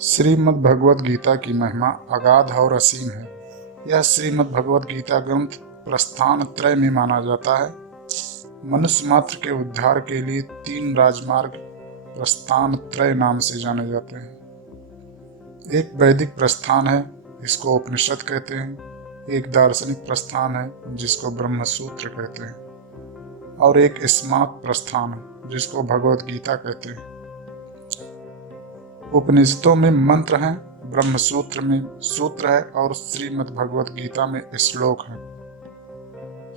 श्रीमद् भगवद गीता की महिमा अगाध और असीम है। यह श्रीमद् भगवद गीता ग्रंथ प्रस्थान त्रय में माना जाता है। मनुष्य मात्र के उद्धार के लिए 3 राजमार्ग प्रस्थान त्रय नाम से जाने जाते हैं। एक वैदिक प्रस्थान है, इसको उपनिषद कहते हैं। एक दार्शनिक प्रस्थान है, जिसको ब्रह्मसूत्र कहते हैं, और एक स्मार्त प्रस्थान है, जिसको भगवद गीता कहते हैं। उपनिषदों में मंत्र हैं, ब्रह्मसूत्र में सूत्र है और श्रीमद् भगवद गीता में श्लोक है।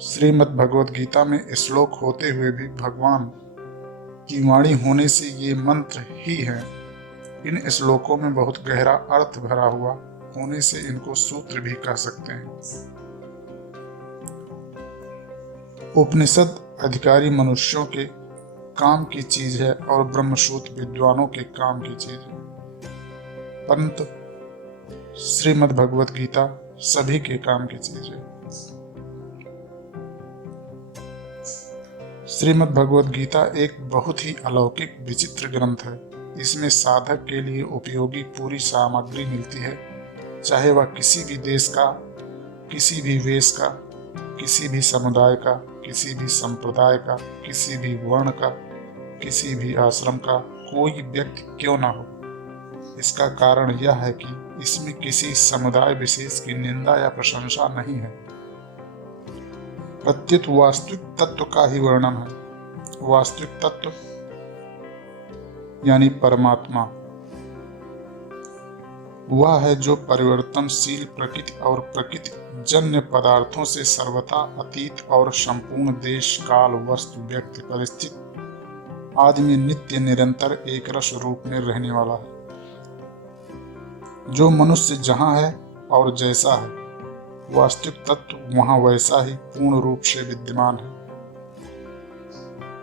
श्रीमद् भगवद गीता में श्लोक होते हुए भी भगवान की वाणी होने से ये मंत्र ही हैं। इन श्लोकों में बहुत गहरा अर्थ भरा हुआ होने से इनको सूत्र भी कह सकते हैं। उपनिषद अधिकारी मनुष्यों के काम की चीज है और ब्रह्मसूत्र विद्वानों के काम की चीज है, परंतु श्रीमद् भगवद गीता सभी के काम की चीज है। श्रीमद् भगवद गीता एक बहुत ही अलौकिक विचित्र ग्रंथ है। इसमें साधक के लिए उपयोगी पूरी सामग्री मिलती है, चाहे वह किसी भी देश का, किसी भी वेश का, किसी भी समुदाय का, किसी भी संप्रदाय का, किसी भी वर्ण का, किसी भी आश्रम का कोई व्यक्ति क्यों ना हो। इसका कारण यह है कि इसमें किसी समुदाय विशेष की निंदा या प्रशंसा नहीं है, प्रत्युत वास्तविक तत्व का ही वर्णन है। वास्तविक तत्व यानी परमात्मा वह है जो परिवर्तनशील प्रकृति और प्रकृति जन्य पदार्थों से सर्वथा अतीत और संपूर्ण देश काल वस्तु व्यक्ति परिस्थिति आदि में नित्य निरंतर एक रस रूप में रहने वाला है। जो मनुष्य जहाँ है और जैसा है, वास्तविक तत्व वहाँ वैसा ही पूर्ण रूप से विद्यमान है,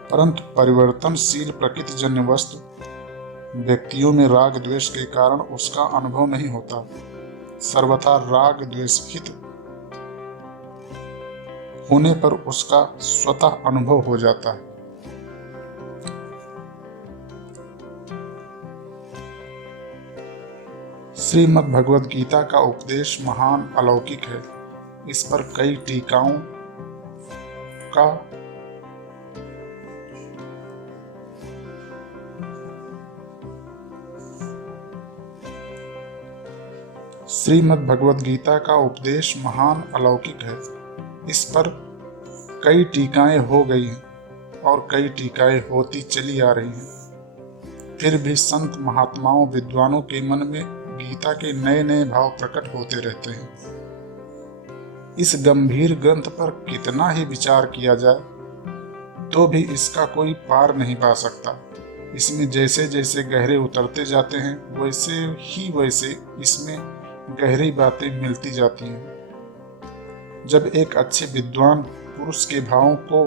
परंतु परिवर्तनशील प्रकृति जन्य वस्तु व्यक्तियों में राग द्वेष के कारण उसका अनुभव नहीं होता। सर्वथा राग द्वेष हित होने पर उसका स्वतः अनुभव हो जाता है। श्रीमद् भगवद गीता का उपदेश महान अलौकिक है। इस पर कई टीकाओं का श्रीमद् भगवद गीता का उपदेश महान अलौकिक है। इस पर कई टीकाएं हो गई हैं और कई टीकाएं होती चली आ रही हैं। फिर भी संत महात्माओं विद्वानों के मन में गीता के नए नए भाव प्रकट होते रहते हैं। इस गंभीर ग्रंथ पर कितना ही विचार किया जाए तो भी इसका कोई पार नहीं पा सकता। इसमें जैसे जैसे गहरे उतरते जाते हैं वैसे इसमें गहरी बातें मिलती जाती हैं। जब एक अच्छे विद्वान पुरुष के भावों को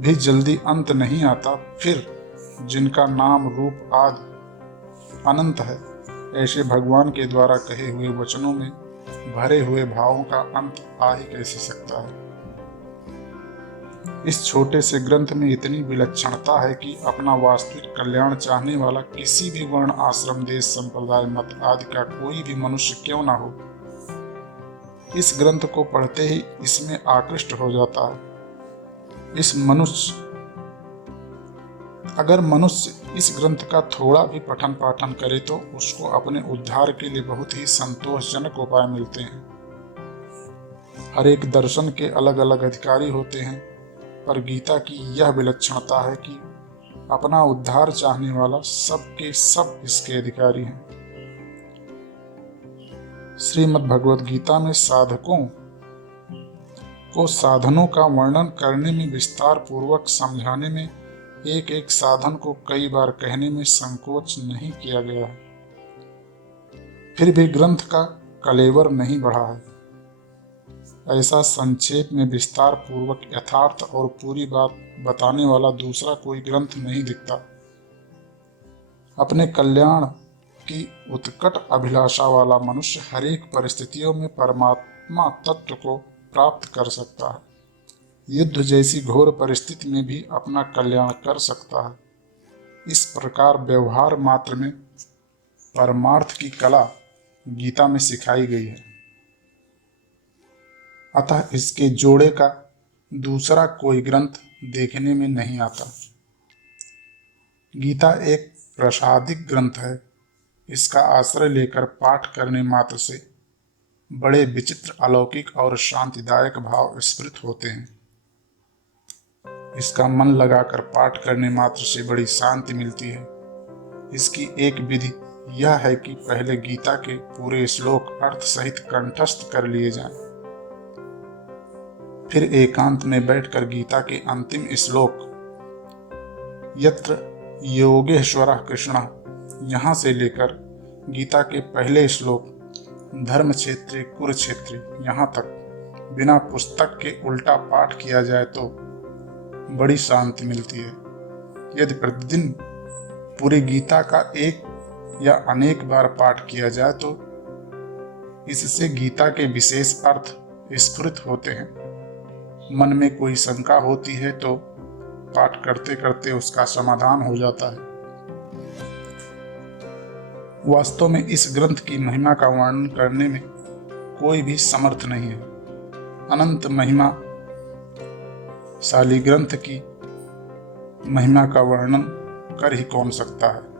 भी जल्दी अंत नहीं आता, फिर जिनका नाम रूप आदि अनंत है, ऐसे भगवान के द्वारा कहे हुए वचनों में भरे हुए भावों का अंत आ ही कैसे सकता है। इस छोटे से ग्रंथ में इतनी विलक्षणता है कि अपना वास्तविक कल्याण चाहने वाला किसी भी वर्ण आश्रम देश संप्रदाय मत आदि का कोई भी मनुष्य क्यों ना हो, इस ग्रंथ को पढ़ते ही इसमें आकृष्ट हो जाता है। अगर मनुष्य इस ग्रंथ का थोड़ा भी पठन पाठन करे तो उसको अपने उद्धार के लिए बहुत ही संतोषजनक उपाय मिलते हैं। हर एक दर्शन के अलग अलग अधिकारी होते हैं, पर गीता की यह विलक्षणता है कि अपना उद्धार चाहने वाला सबके सब इसके अधिकारी हैं। श्रीमद् भगवद गीता में साधकों को साधनों का वर्णन करने में, विस्तार पूर्वक समझाने में, एक एक साधन को कई बार कहने में संकोच नहीं किया गया है। फिर भी ग्रंथ का कलेवर नहीं बढ़ा है। ऐसा संक्षेप में विस्तार पूर्वक यथार्थ और पूरी बात बताने वाला दूसरा कोई ग्रंथ नहीं दिखता। अपने कल्याण की उत्कट अभिलाषा वाला मनुष्य हर एक परिस्थितियों में परमात्मा तत्व को प्राप्त कर सकता है। युद्ध जैसी घोर परिस्थिति में भी अपना कल्याण कर सकता है। इस प्रकार व्यवहार मात्र में परमार्थ की कला गीता में सिखाई गई है। अतः इसके जोड़े का दूसरा कोई ग्रंथ देखने में नहीं आता। गीता एक प्रसादिक ग्रंथ है। इसका आश्रय लेकर पाठ करने मात्र से बड़े विचित्र, अलौकिक और शांतिदायक भाव स्फुरित होते हैं। इसका मन लगाकर पाठ करने मात्र से बड़ी शांति मिलती है। इसकी एक विधि यह है कि पहले गीता के पूरे श्लोक अर्थ सहित कंठस्थ कर लिए जाएं। फिर एकांत में बैठकर गीता के अंतिम श्लोक यत्र योगेश्वरः कृष्णः यहाँ से लेकर गीता के पहले श्लोक धर्म क्षेत्रे कुरुक्षेत्रे यहाँ तक बिना पुस्तक के उल्टा पाठ किया जाए तो बड़ी शांति मिलती है। यदि प्रतिदिन पूरी गीता का एक या अनेक बार पाठ किया जाए तो इससे गीता के विशेष अर्थ स्फुरित होते हैं। मन में कोई शंका होती है तो पाठ करते करते उसका समाधान हो जाता है। वास्तव में इस ग्रंथ की महिमा का वर्णन करने में कोई भी समर्थ नहीं है। अनंत महिमा शाली ग्रंथ की महिमा का वर्णन कर ही कौन सकता है।